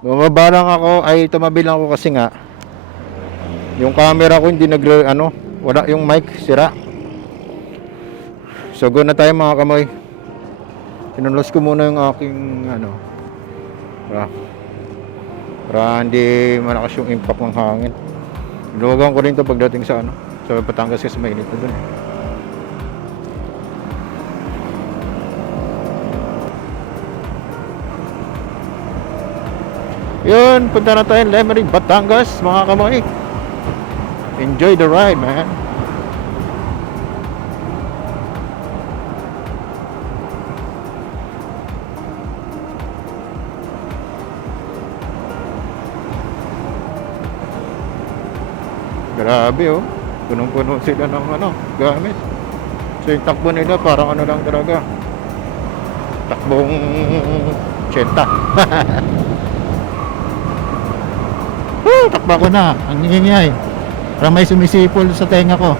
Bumaba lang ako, ay tumabi lang ako kasi nga yung camera ko hindi wala yung mic, sira. So go na tayo mga kamoy. Pinulos ko muna yung aking para, para hindi malakas yung impact ng hangin. Luwagan ko rin to pagdating sa sa Batangas kasi mainit na dun. Yun, punta na tayo Lemery, Batangas mga kamoy. Enjoy the ride, man. Grabe oh, punong-puno sila ng gamit. So yung takbo nila parang lang talaga, takbong tsenta. Takba ko na, ang ingay. Parang may sumisipol sa tenga ko.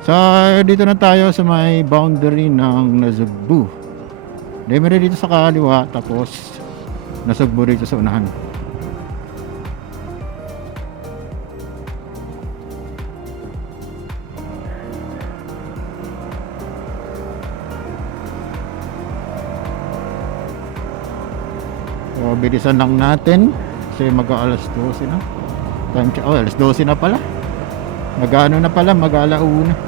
So dito na tayo sa may boundary ng Nasugbu. Lemery dito sa kaliwa, tapos Nasugbu dito sa unahan. So bilisan lang natin kasi mag-aalas 12 na. Time check, alas 12 na pala. Mag-ano na pala, mag-alauna.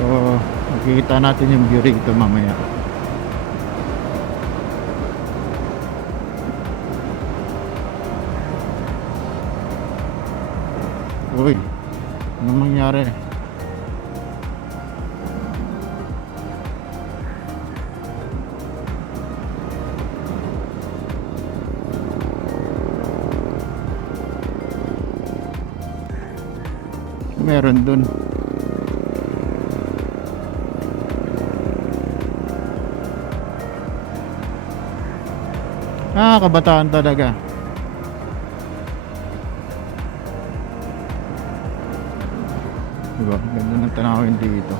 So makikita natin yung view rito mamaya. Uy, ano mangyari? Meron dun. Kabataan talaga. Diba? Ganda ng tanawin dito.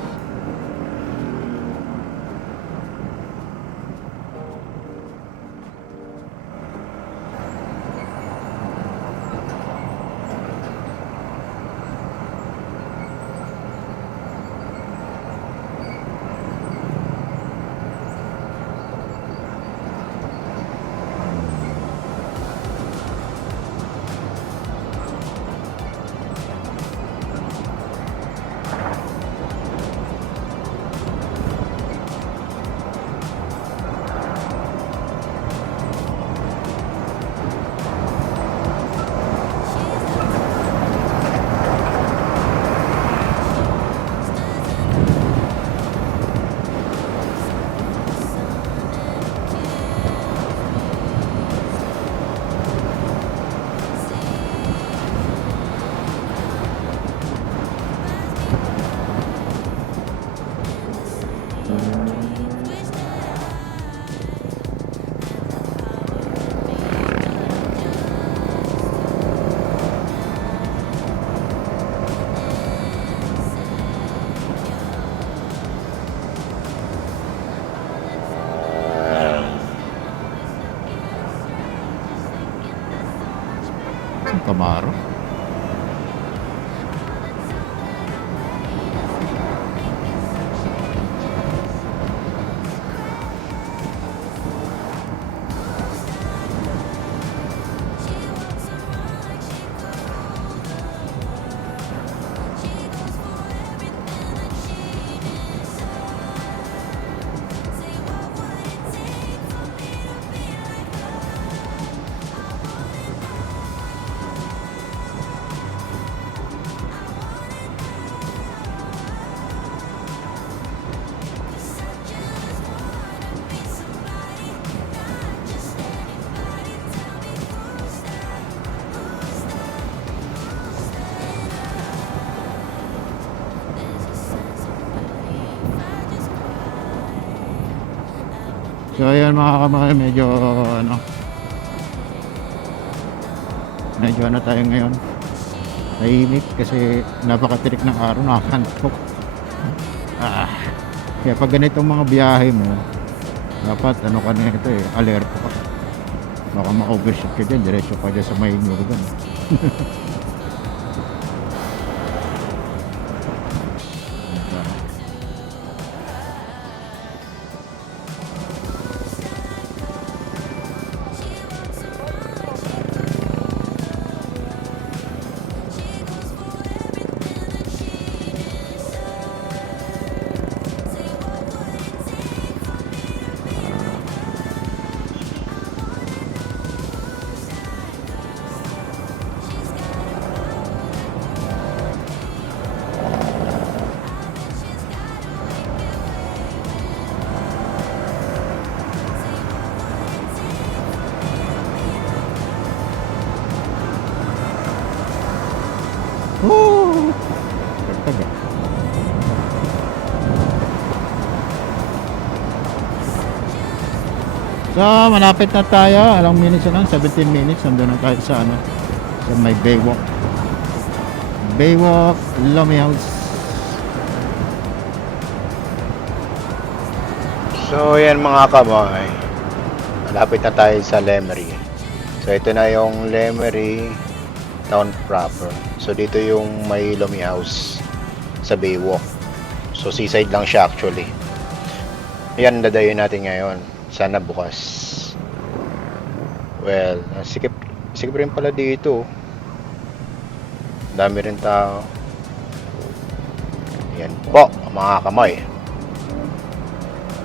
So ayan mga kamay, medyo tayo ngayon, tahimik kasi napakatirik ng araw, nakakantok. Kaya pag ganitong mga biyahe mo, dapat ka na ito alerto ka, baka ma-overshoot ka dyan, diretso ka dyan sa may Northern. Oh! Tagtag ah. So, malapit na tayo. Ilang minutes na lang? 17 minutes. Nandun na tayo sa sa may Baywalk. Baywalk, Lummi House. So, yan mga kamay. Malapit na tayo sa Lemery. So, ito na yung Lemery town proper. So dito yung may Lummi House sa Baywalk. So seaside lang siya actually. Yan dadayon natin ngayon. Sana bukas. Well, sikip rin pala dito. Dami rin tao. Yan po mga kamay.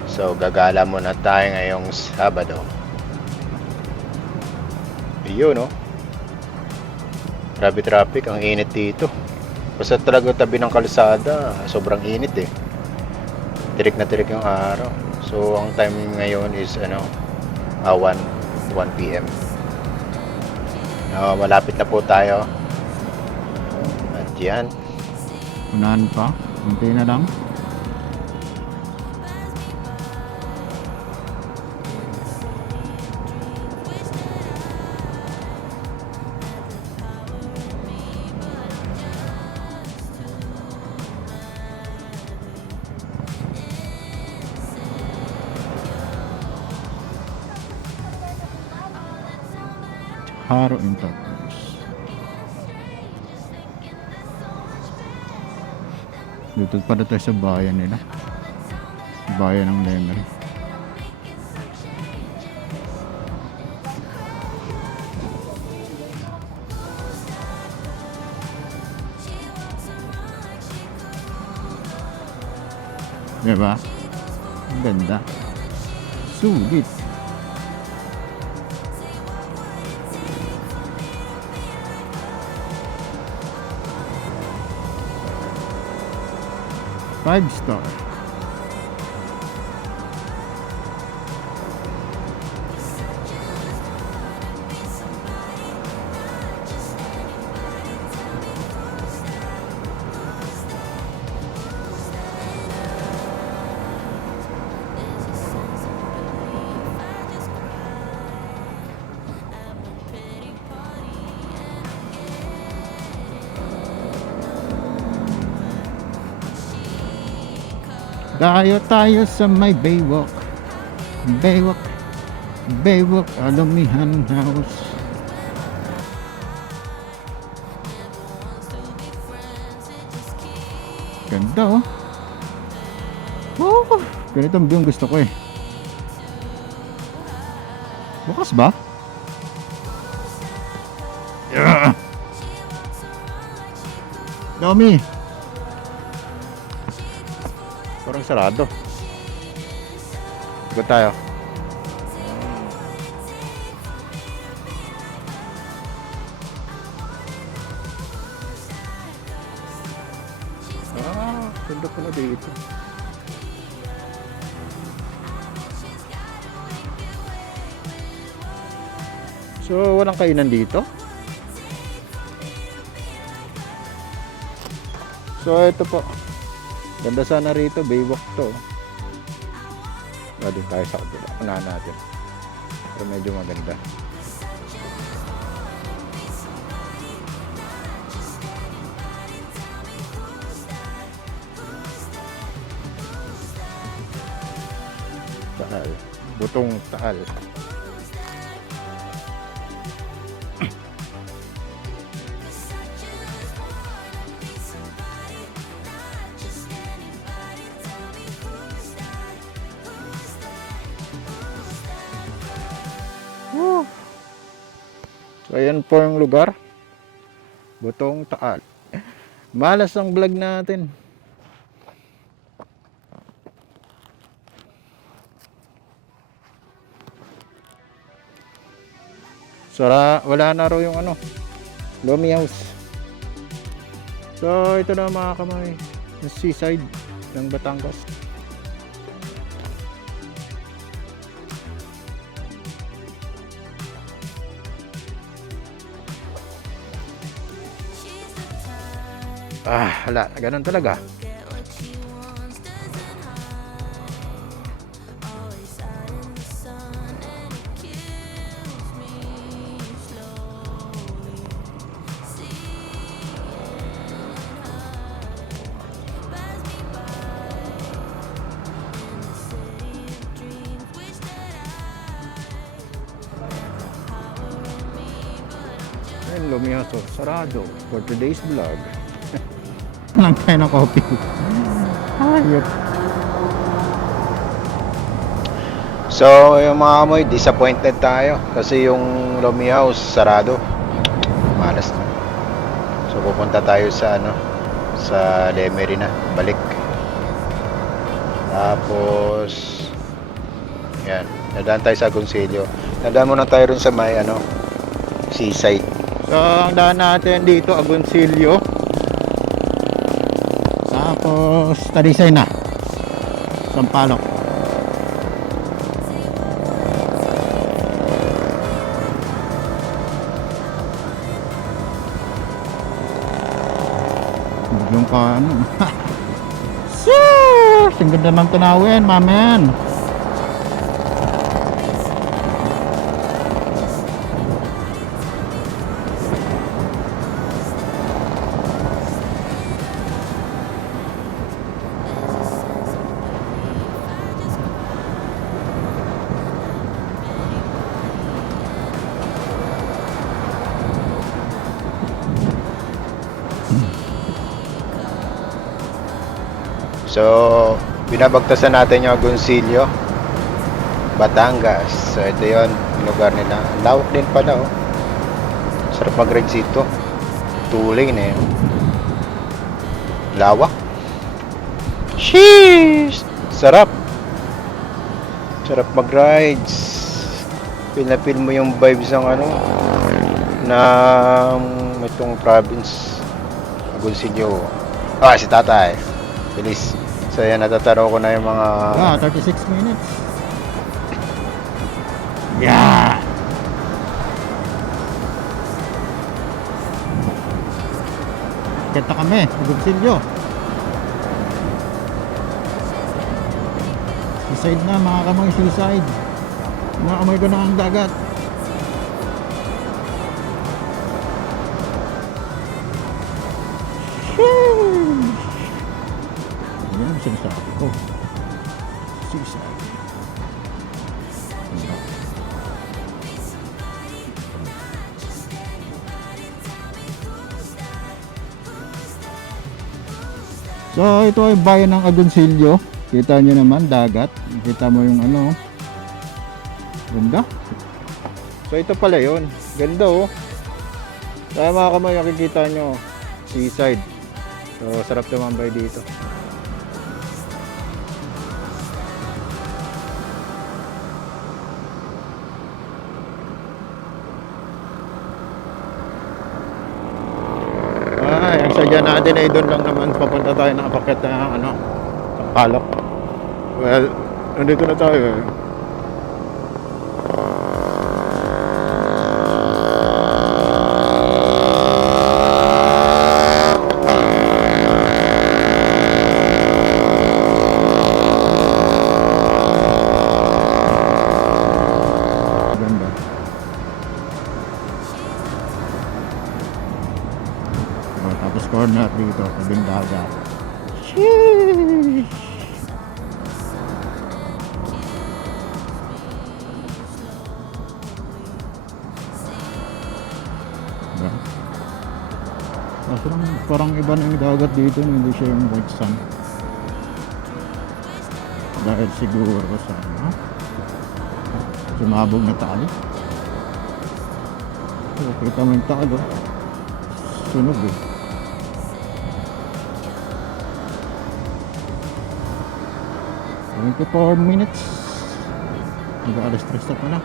So gagala muna tayo ngayong Sabado. Ayun no. Grabe traffic, ang init dito. Basta talaga tabi ng kalsada, sobrang init eh. Tirik na tirik yung araw. So ang time ngayon is 1 PM. Malapit na po tayo. At yan. Unahan pa, kunti na lang. Haro Enterprise. Dito pa tayo sa bayan nila. Bayan ng Lemery. Diba? Ang ganda. Sulit. Five star. Tayo sa may Baywalk. Baywalk, Lummi House. Ganda oh. Ganito ang view gusto ko eh. Bukas ba? Yeah. Dami. Parang sarado. Ikot tayo. Ganda pala dito. So, walang kainan dito. So, ito po. Ganda sana rito, Baywalk to. Doon tayo sa kabila. Unahan natin. Pero medyo maganda. Taal. Butong Taal. So ayan po yung lugar. Butong Taal. Malas ang vlog natin. Wala na raw yung Lomi House. So ito na mga kamay, yung seaside ng Batangas. Wala, ganun talaga. Lumiyaso, sarado for today's vlog. Lang tayo ng coffee. Ayop. So yung mga amoy, disappointed tayo kasi yung Lomi House sarado. Malas na. So pupunta tayo sa sa Lemery na, balik. Tapos yan, nadaan tayo sa Agoncillo. Nadaan muna tayo rin sa may seaside. So ang daan natin dito Agoncillo. Tapos Talisay na, Sampaloc. Yung sus, ang ganda ng tanawin, mamen. So, binabagtasan natin yung Agoncillo, Batangas. So, ito yun, yung lugar nila. Ang lawak din pala, oh. Sarap mag-ride dito. Tuloy na yun. Lawak. Sheesh! Sarap. Sarap mag-rides. Pinapil mo yung vibes ng ng itong province. Agoncillo. Si tatay. Bilis. So yan, natataro ko na yung mga 36 minutes. Yeah. Kita kami, Agoncillo. Seaside na mga kamay, seaside. Nakamoy ko na ang dagat. Yan ang sinasabi ko. Seaside. So ito ay bayan ng Agoncillo. Kita nyo naman dagat. Kita mo yung ganda. So ito pala yun. Ganda oh. Kaya mga kamay, makikita nyo seaside. So sarap tumambay dito. Ang sadya natin ay doon lang naman papunta tayo ng apakyat na Sampaloc. Well, nandito na tayo eh. lugar dito, tabing dagat. Sheesh! Diba? Kaso lang, parang iba na yung dagat dito, hindi siya yung white sand. Dahil siguro sa sumabog na talo. So, kita mo yung talo, sunog eh. Twenty 4 minutes. Mag-alas 3 na pala.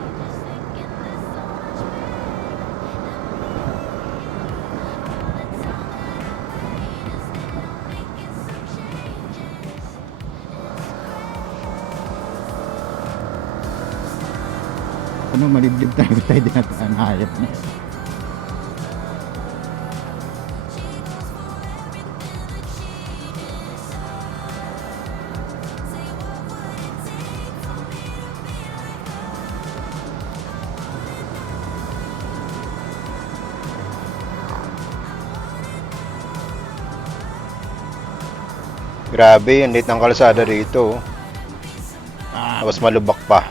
Ano, malibdib talaga tayo dinataan hayop na. Grabe, ang liit ng kalsada rito. Tapos malubak pa.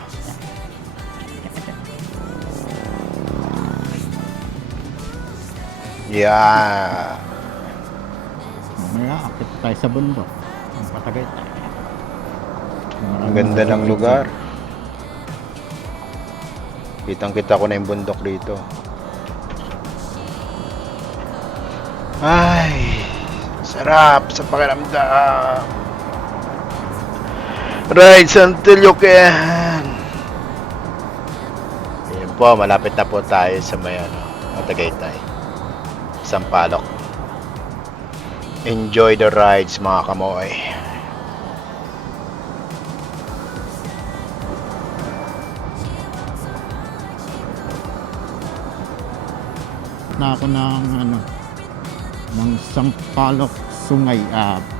Yeah. Mamaya, akit tayo sa bundok. Ang patagay tayo. Ang ganda ng lugar. Kitang-kita ko na yung bundok dito. Ay, sarap sa pakiramdam. Rides until you can. Ayan po, malapit na po tayo sa may Tagaytay, Sampaloc. Enjoy the rides, mga kamoy. Na ako ng Sampaloc Sungay,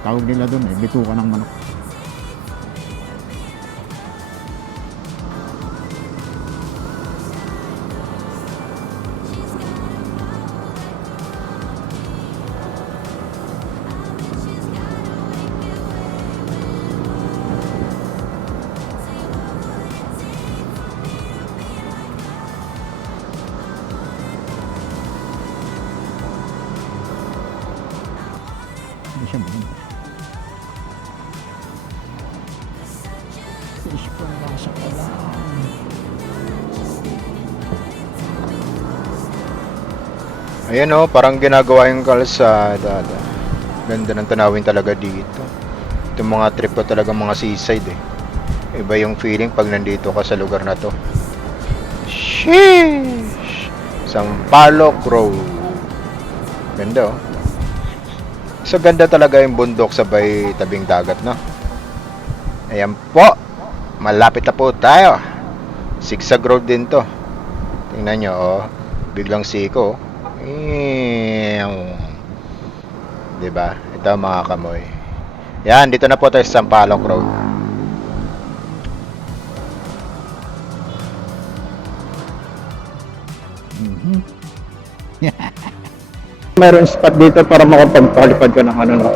tawag nila doon bituka ng manok. Hindi siya maganda. Fish pa lang sa kalang. Ayan o, parang ginagawa yung kalsada. Ganda ng tanawin talaga dito. Itong mga trip ko talaga mga seaside eh. Iba yung feeling pag nandito ka sa lugar na to. Sheesh! Sampaloc Road. Ganda oh. So ganda talaga yung bundok sabay tabing dagat, no? Ayan po. Malapit na po tayo. Zigzag road din to. Tingnan nyo oh. Biglang siko. Diba? Ito mga kamoy. Yan, dito na po tayo sa Sampaloc Road. Meron spot dito para makapagpalipad ka ng no?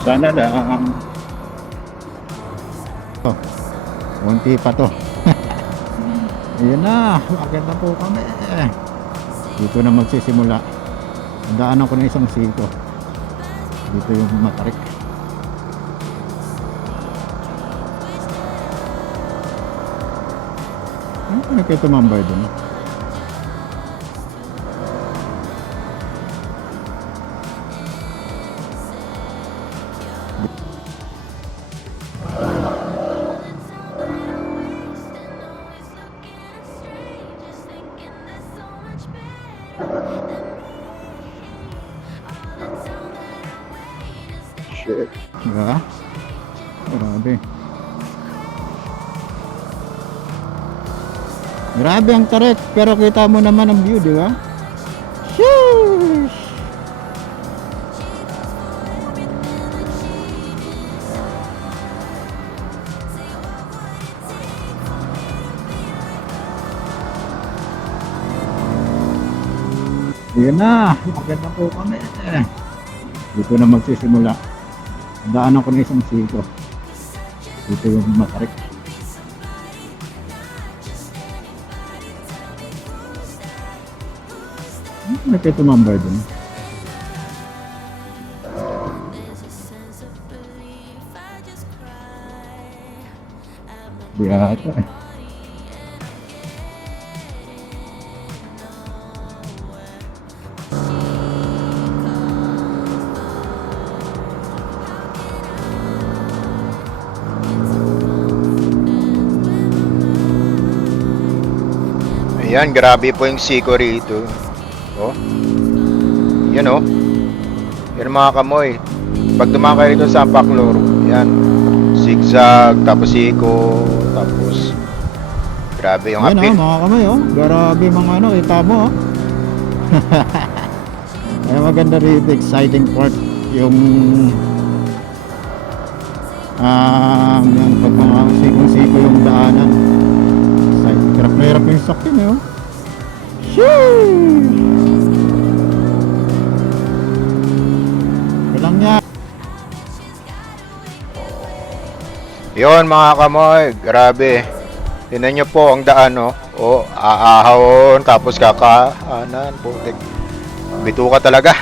Sana lang. Oh, unti pa to. Ayan na, maganda po kami. Dito na magsisimula. Daanan ko na isang siko. Dito yung matarik. Ano kayo tumambay doon? Shit. Diba? Grabe. Grabe ang tarik, pero kita mo naman ang view, di ba? Sheesh! Yun na, maganda po kami. Dito na magsisimula. Daanan ko na isang siko. Dito yung matarik. May kayo tumambay dun. Di ata eh. Ayan, grabe po yung siko rito. Oh. Yan oh. Yan mga kamoy. Pag dumaan kayo rito sa Ampacloro, yan. Zigzag, tapos siko, tapos grabe yung Ayun appeal. mga kamay oh. Grabe mga ano, kita mo oh. Ay maganda rito, exciting part yung yan pag mga sikong-siko yung daanan. Exciting. Hirap na hirap yung sakyan eh oh. Sheesh! Walang niya. Yon mga kamoy, grabe. Tingnan nyo po ang daan oh. Oh, aahon, tapos kakaanan, putik. Bituka talaga.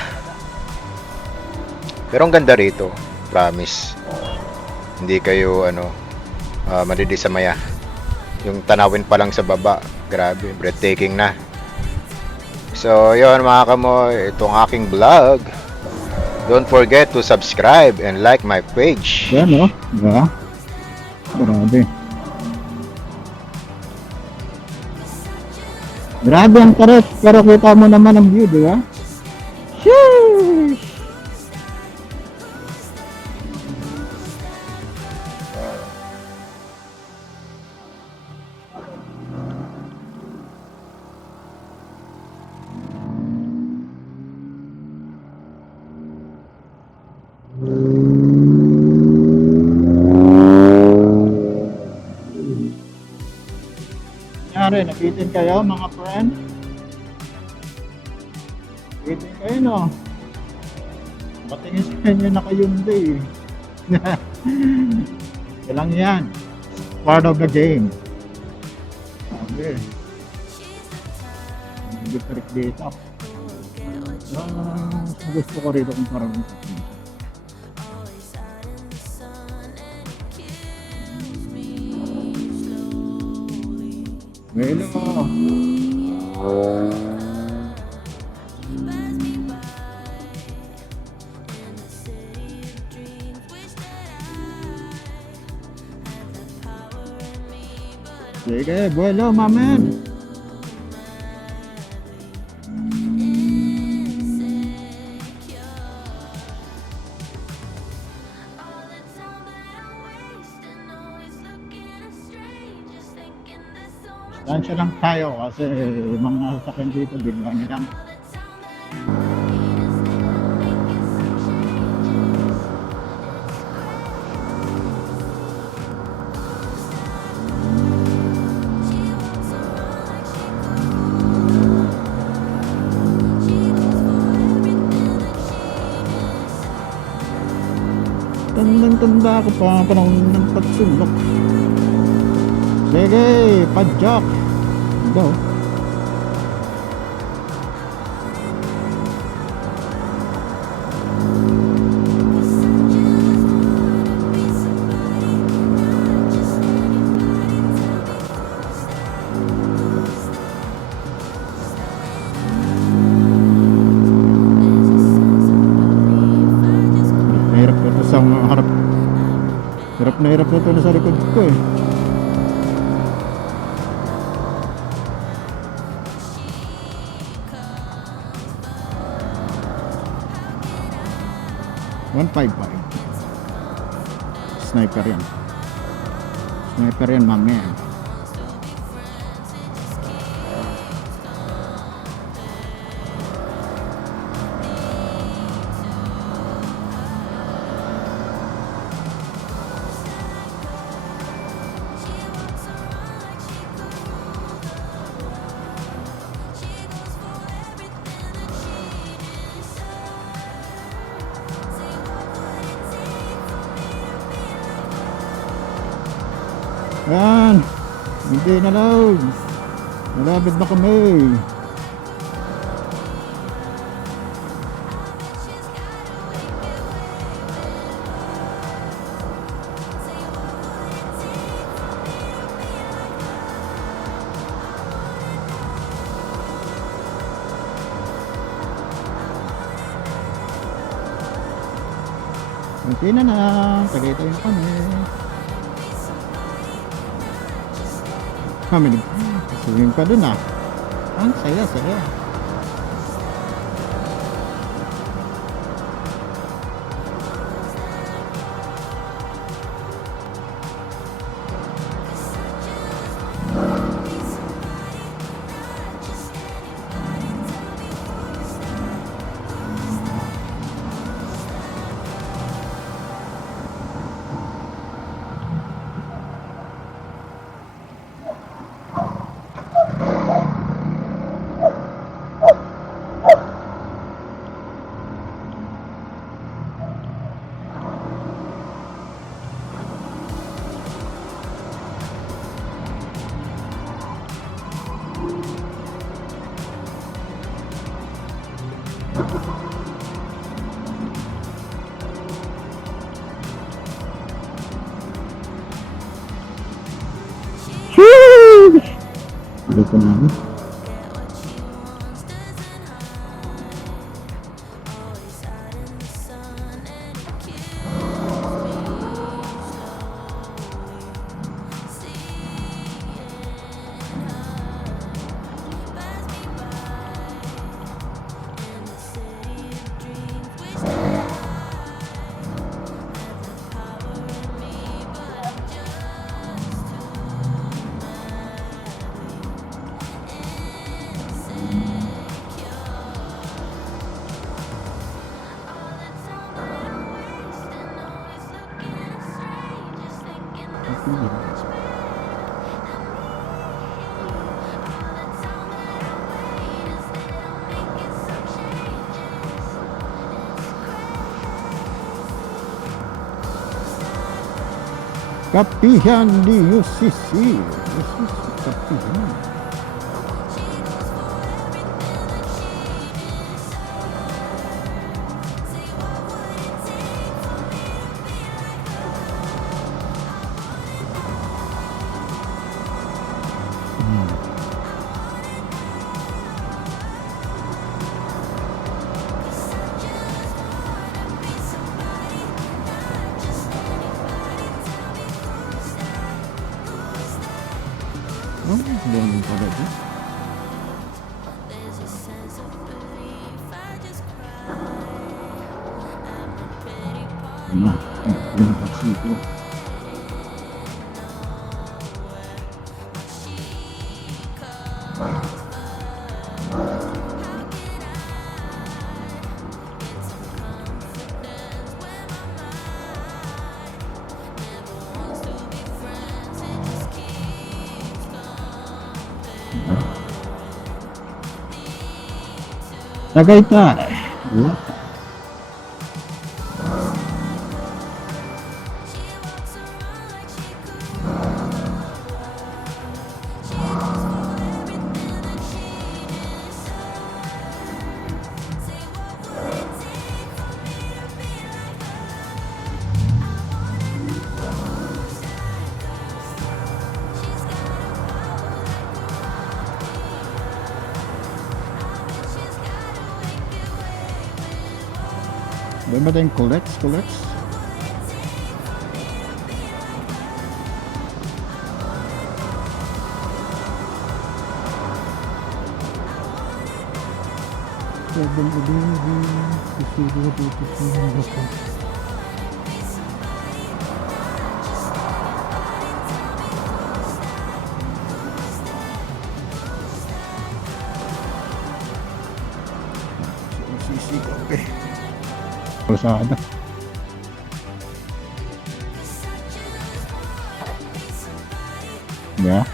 Pero ang ganda rito, promise. Hindi kayo madidisamaya. Yung tanawin pa lang sa baba, grabe, breathtaking na. So, yon mga kamoy, itong aking vlog. Don't forget to subscribe and like my page. Yan oh. Diba? Grabe. Grabe ang tarik, pero kita mo naman ang view, di ba? Sheesh! Nangyari, nabitin kayo mga friend? Nabitin kayo no? Patingin sa inyo na kayong day. Ilang yan. Part of the game. Sabi. Hindi trick dito. Gusto ko rito kung parang Melo mo. Sige, buelo, mamen. Lansya lang tayo kasi mga sasakyan dito bigla nilang tandang-tanda ako pa panahon ng pagsulok. Sige, padjak. Go. Hirap na ito sa harap. Hirap na ito na sa likod ko eh. $155. Sniper yan. Sniper yan, my man. Yan. Hindi na lang. Malapit na kami. Hindi na lang. Tagay-tagay na kami. Kami swimming pa dun ah. Ang saya-saya. Dito na ako. Kapihan di UCC. Kapihan. Oh, doon pala dyan. Yun ang pagsito. Tagaytay. Wala. Meron ba tayong collects? Kalsada. Yeah.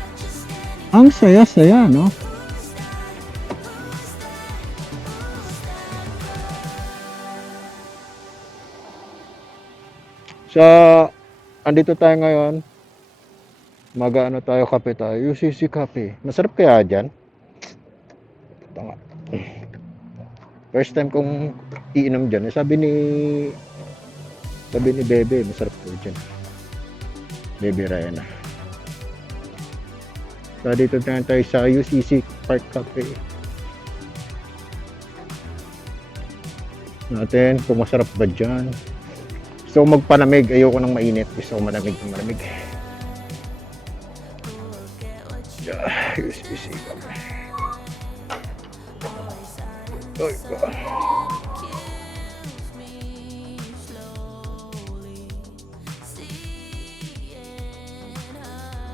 Ang saya-saya, no? Andito tayo ngayon Mag-ano tayo, kape tayo. UCC Cafe. Masarap kaya dyan? Tanga. First time kong iinom dyan. Sabi ni Bebe, masarap po dyan. Bebe Rayana. So, dito na tayo sa UCC Park Cafe. Natin kung masarap ba dyan. Gusto ko magpanamig. Ayoko ng mainit. Gusto ko malamig. UCC Cafe. Oy,